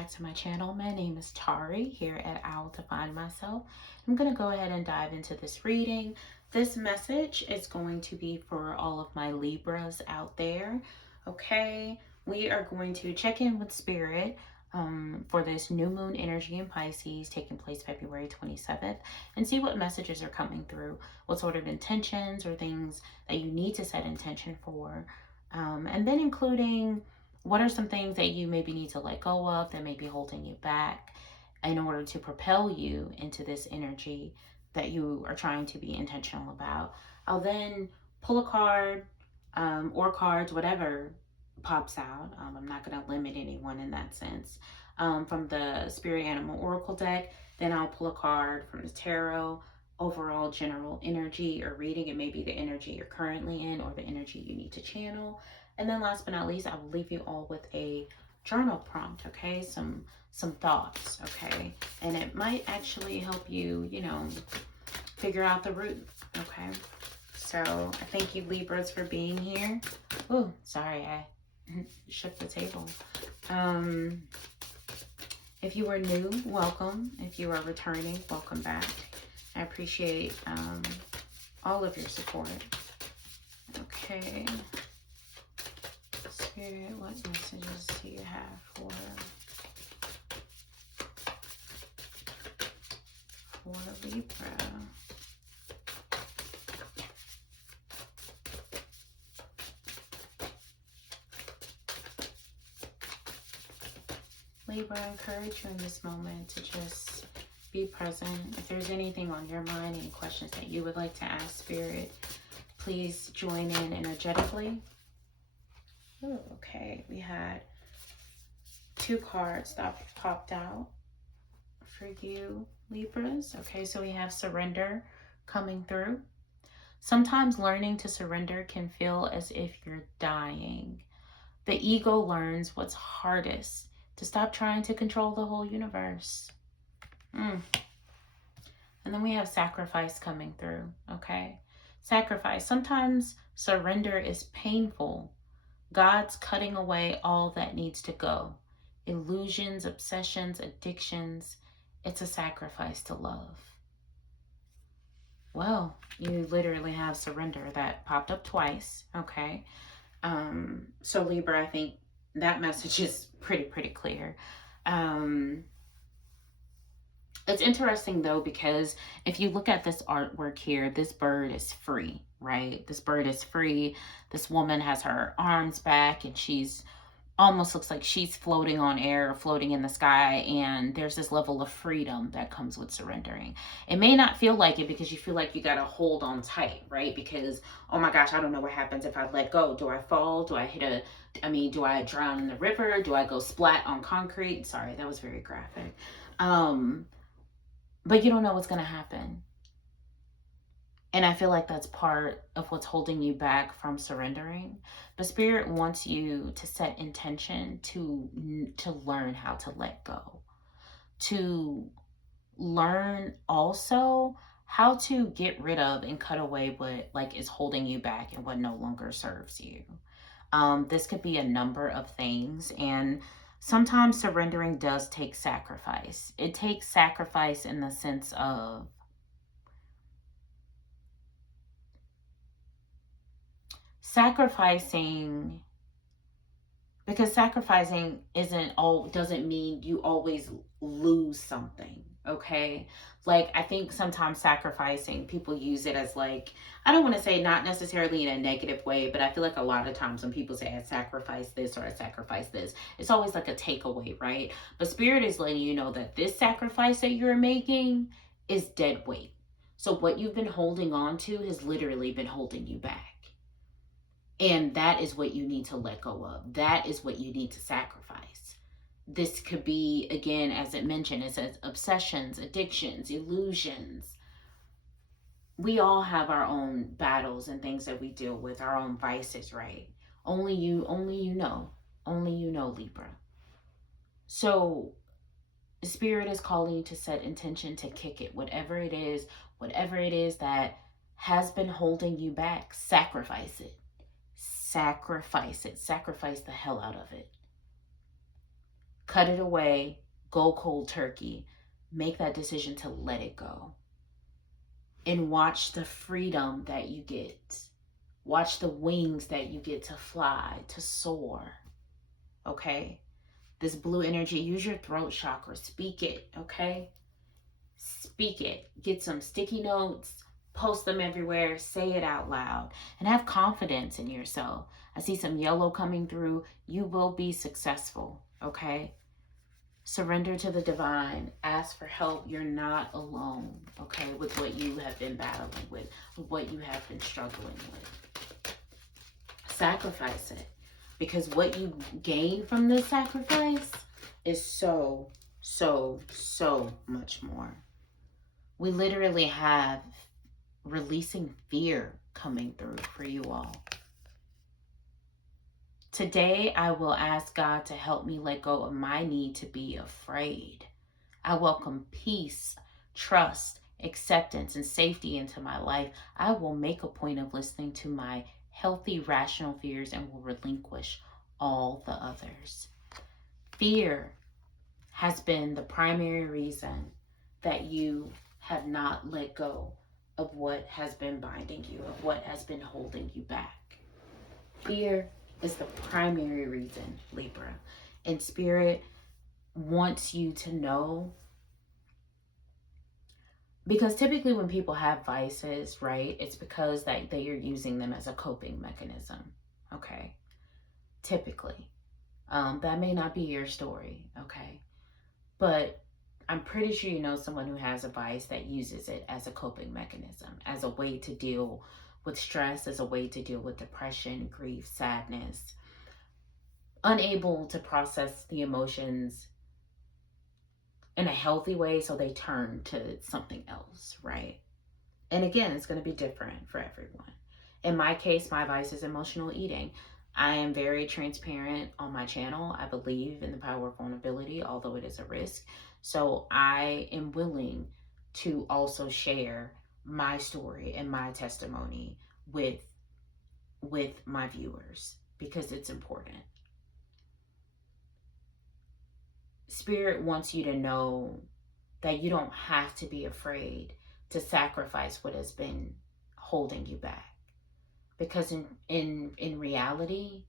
back to my channel. My name is Tari here at Owl to Find Myself. I'm going to go ahead and dive into this reading. This message is going to be for all of my Libras out there. Okay, we are going to check in with Spirit for this new moon energy in Pisces taking place February 27th and see what messages are coming through, what sort of intentions or things that you need to set intention for, and then including what are some things that you maybe need to let go of that may be holding you back in order to propel you into this energy that you are trying to be intentional about. I'll then pull a card or cards, whatever pops out. I'm not going to limit anyone in that sense. From the Spirit Animal Oracle deck, then I'll pull a card from the tarot, overall general energy or reading. It may be the energy you're currently in or the energy you need to channel. And then last but not least, I will leave you all with a journal prompt, okay? Some thoughts, okay? And it might actually help you, figure out the root, okay? So I thank you, Libras, for being here. Oh, sorry, I shook the table. If you are new, welcome. If you are returning, welcome back. I appreciate all of your support. Okay. Spirit, what messages do you have for Libra? Libra, I encourage you in this moment to just be present. If there's anything on your mind, any questions that you would like to ask Spirit, please join in energetically. Oh, okay, we had two cards that popped out for you, Libras. Okay, so we have surrender coming through. Sometimes learning to surrender can feel as if you're dying. The ego learns what's hardest, to stop trying to control the whole universe. And then we have sacrifice coming through, okay? Sacrifice. Sometimes surrender is painful. God's cutting away all that needs to go. Illusions, obsessions, addictions. It's a sacrifice to love. Well, you literally have surrender that popped up twice, okay? So Libra, I think that message is pretty clear. It's interesting though, because if you look at this artwork here, this bird is free, right? This bird is free. This woman has her arms back and she's almost looks like she's floating on air, floating in the sky. And there's this level of freedom that comes with surrendering. It may not feel like it because you feel like you got to hold on tight, right? Because, oh my gosh, I don't know what happens if I let go. Do I fall? Do I do I drown in the river? Do I go splat on concrete? Sorry, that was very graphic. But you don't know what's going to happen. And I feel like that's part of what's holding you back from surrendering. But Spirit wants you to set intention to learn how to let go. To learn also how to get rid of and cut away what is holding you back and what no longer serves you. This could be a number of things, and sometimes surrendering does take sacrifice. It takes sacrifice in the sense of sacrificing, because sacrificing doesn't mean you always lose something, okay? Like, I think sometimes sacrificing, people use it as I don't want to say not necessarily in a negative way, but I feel like a lot of times when people say I sacrifice this or I sacrifice this, it's always like a takeaway, right? But Spirit is letting you know that this sacrifice that you're making is dead weight. So what you've been holding on to has literally been holding you back. And that is what you need to let go of. That is what you need to sacrifice. This could be, again, as it mentioned, it says obsessions, addictions, illusions. We all have our own battles and things that we deal with, our own vices, right? Only you know, Libra. So Spirit is calling you to set intention to kick it. Whatever it is that has been holding you back, sacrifice it. Sacrifice it. Sacrifice the hell out of it. cut it away, go cold turkey, make that decision to let it go, and watch the freedom that you get. Watch the wings that you get to fly, to soar. Okay? This blue energy, use your throat chakra. Speak it, okay? Speak it. Get some sticky notes, post them everywhere, say it out loud, and have confidence in yourself. I see some yellow coming through. You will be successful, okay? Surrender to the divine. Ask for help. You're not alone, okay, with what you have been battling with what you have been struggling with. Sacrifice it, because what you gain from this sacrifice is so, so, so much more. We literally have releasing fear coming through for you all. Today, I will ask God to help me let go of my need to be afraid. I welcome peace, trust, acceptance, and safety into my life. I will make a point of listening to my healthy, rational fears and will relinquish all the others. Fear has been the primary reason that you have not let go of what has been binding you, of what has been holding you back. Fear is the primary reason, Libra. And Spirit wants you to know, because typically when people have vices, right, it's because that they are using them as a coping mechanism, okay? Typically. That may not be your story, okay? But I'm pretty sure you know someone who has a vice that uses it as a coping mechanism, as a way to deal with stress, as a way to deal with depression, grief, sadness, unable to process the emotions in a healthy way, so they turn to something else, right? And again, it's going to be different for everyone. In my case, my vice is emotional eating. I am very transparent on my channel. I believe in the power of vulnerability, although it is a risk. So I am willing to also share my story and my testimony with my viewers, because it's important. Spirit wants you to know that you don't have to be afraid to sacrifice what has been holding you back. Because in reality,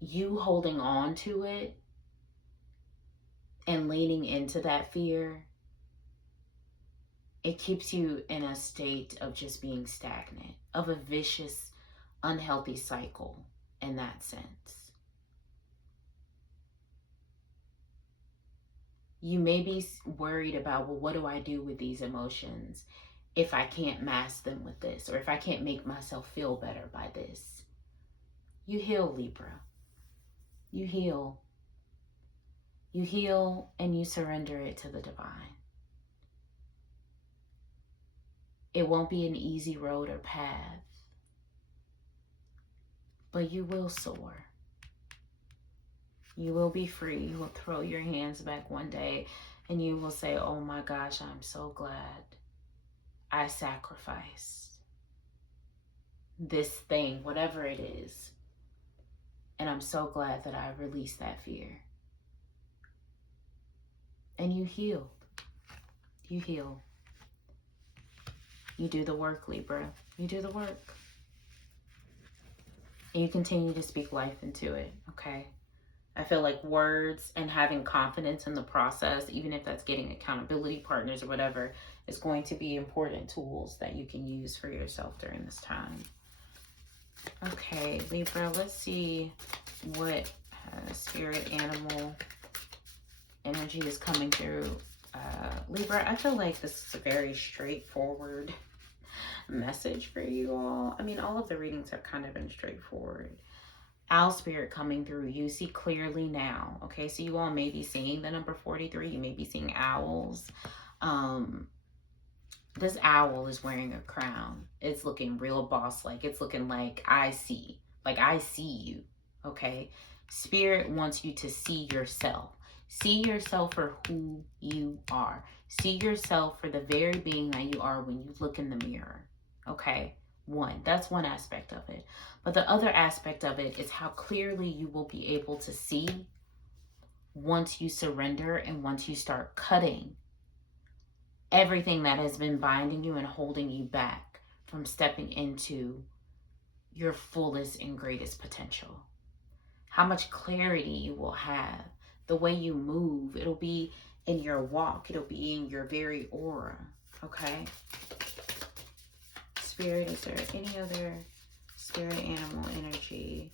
you holding on to it and leaning into that fear, it keeps you in a state of just being stagnant, of a vicious, unhealthy cycle in that sense. You may be worried about, well, what do I do with these emotions if I can't mask them with this, or if I can't make myself feel better by this? You heal, Libra. You heal. You heal and you surrender it to the divine. It won't be an easy road or path, but you will soar. You will be free. You will throw your hands back one day and you will say, oh my gosh, I'm so glad I sacrificed this thing, whatever it is. And I'm so glad that I released that fear. And you healed. You heal. You do the work, Libra. You do the work. And you continue to speak life into it, okay? I feel like words and having confidence in the process, even if that's getting accountability partners or whatever, is going to be important tools that you can use for yourself during this time. Okay, Libra, let's see what spirit animal energy is coming through. Libra, I feel like this is a very straightforward message for you all. I mean, all of the readings have kind of been straightforward. Owl spirit coming through. You see clearly now. Okay, so you all may be seeing the number 43. You may be seeing owls. This owl is wearing a crown. It's looking real boss-like. It's looking like I see. Like I see you. Okay? Spirit wants you to see yourself. See yourself for who you are. See yourself for the very being that you are when you look in the mirror. Okay? That's one aspect of it. But the other aspect of it is how clearly you will be able to see once you surrender and once you start cutting everything that has been binding you and holding you back from stepping into your fullest and greatest potential. How much clarity you will have, the way you move. It'll be in your walk. It'll be in your very aura. Okay? Spirit, is there any other spirit animal energy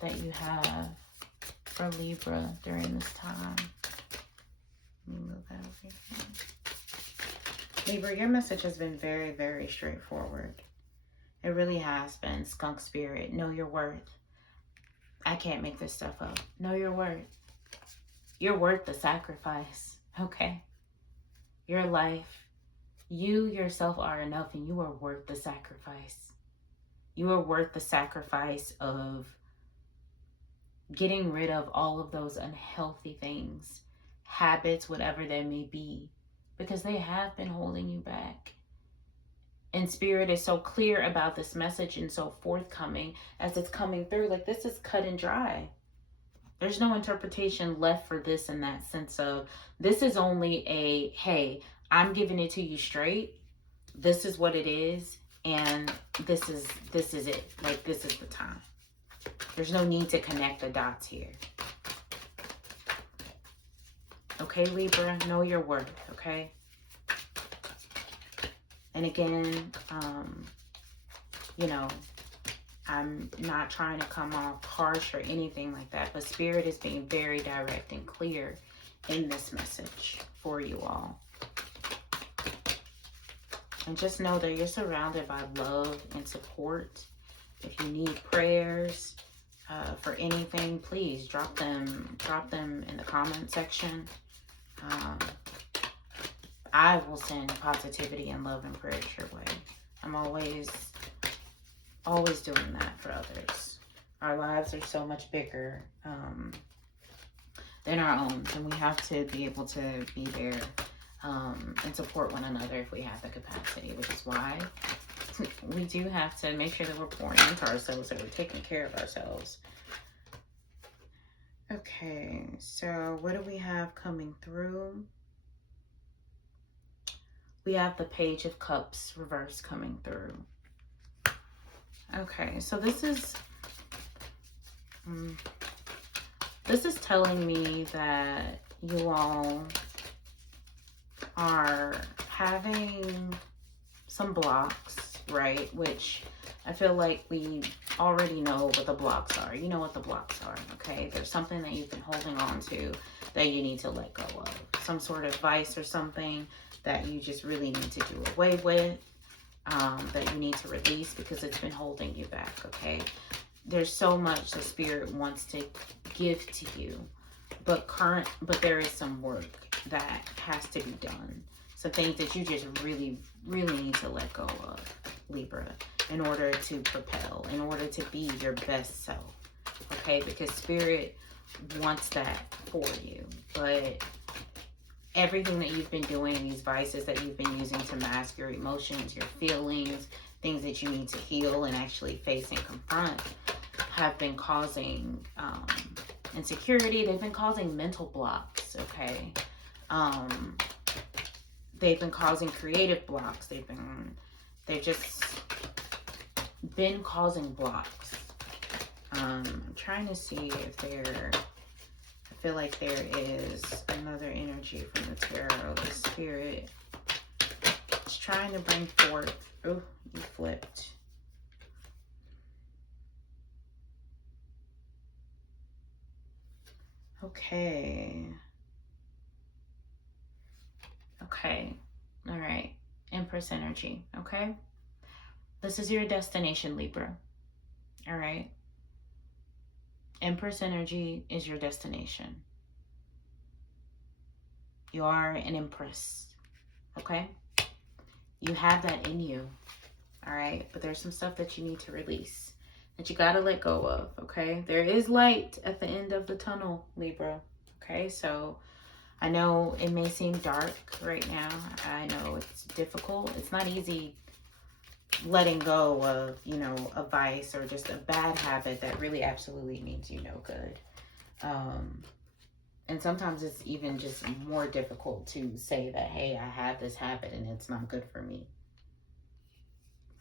that you have for Libra during this time? Let me move that over here. Libra, your message has been very, very straightforward. It really has been. Skunk spirit, know your worth. I can't make this stuff up. Know your worth. You're worth the sacrifice, okay? Your life, you yourself are enough, and you are worth the sacrifice. You are worth the sacrifice of getting rid of all of those unhealthy things, habits, whatever they may be, because they have been holding you back. And Spirit is so clear about this message and so forthcoming as it's coming through. Like, this is cut and dry. There's no interpretation left for this in that sense of, this is only a, hey, I'm giving it to you straight. This is what it is. And this is it. Like, this is the time. There's no need to connect the dots here. Okay, Libra, know your worth, okay? And again, you know, I'm not trying to come off harsh or anything like that, but Spirit is being very direct and clear in this message for you all. And just know that you're surrounded by love and support. If you need prayers for anything, please drop them in the comment section. I will send positivity and love and prayers your way. I'm always doing that for others. Our lives are so much bigger than our own, and we have to be able to be there and support one another if we have the capacity, which is why we do have to make sure that we're pouring into ourselves, that we're taking care of ourselves. Okay, so what do we have coming through? We have the Page of Cups reverse coming through. Okay, so this is telling me that you all are having some blocks, right? Which I feel like we already know what the blocks are. You know what the blocks are, okay? There's something that you've been holding on to that you need to let go of. Some sort of vice or something that you just really need to do away with, that you need to release because it's been holding you back, okay? There's so much the Spirit wants to give to you, but there is some work that has to be done. Some things that you just really, really need to let go of, Libra, in order to propel, in order to be your best self, okay? Because Spirit wants that for you, but everything that you've been doing, these vices that you've been using to mask your emotions, your feelings, things that you need to heal and actually face and confront, have been causing insecurity. They've been causing mental blocks, okay? They've been causing creative blocks. They've just been causing blocks. I'm trying to see if I feel like there is another energy from the tarot. The Spirit is trying to bring forth. Oh, you flipped. Okay. Okay. All right. Empress energy. Okay. This is your destination, Libra. All right. Empress energy is your destination. You are an empress, okay? You have that in you, all right? But there's some stuff that you need to release, that you got to let go of, okay? There is light at the end of the tunnel, Libra, okay? So I know it may seem dark right now. I know it's difficult. It's not easy letting go of, you know, a vice or just a bad habit that really absolutely means you no good. And sometimes it's even just more difficult to say that, hey, I have this habit and it's not good for me.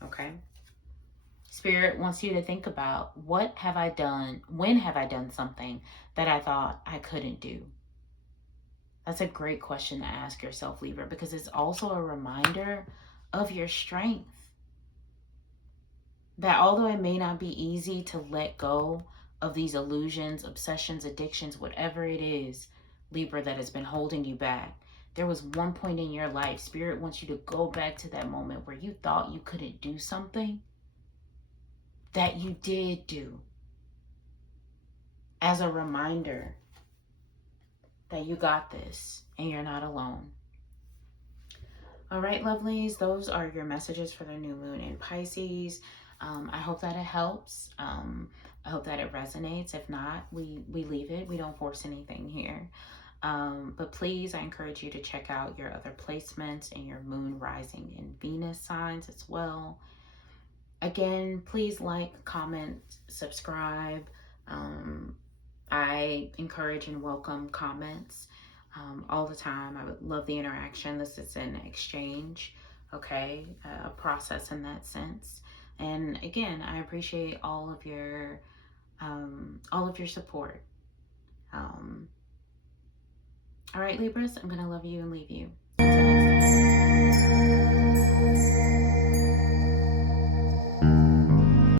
Okay? Spirit wants you to think about, what have I done? When have I done something that I thought I couldn't do? That's a great question to ask yourself, Libra, because it's also a reminder of your strength. That although it may not be easy to let go of these illusions, obsessions, addictions, whatever it is, Libra, that has been holding you back, there was one point in your life, Spirit wants you to go back to that moment where you thought you couldn't do something that you did do, as a reminder that you got this and you're not alone. All right, lovelies, those are your messages for the new moon in Pisces. I hope that it helps. I hope that it resonates. If not, we leave it. We don't force anything here. But please, I encourage you to check out your other placements and your moon, rising, and Venus signs as well. Again, please like, comment, subscribe. I encourage and welcome comments all the time. I would love the interaction. This is an exchange, okay, a process in that sense. And again, I appreciate all of your support. All right, Libras, I'm gonna love you and leave you. Until next time.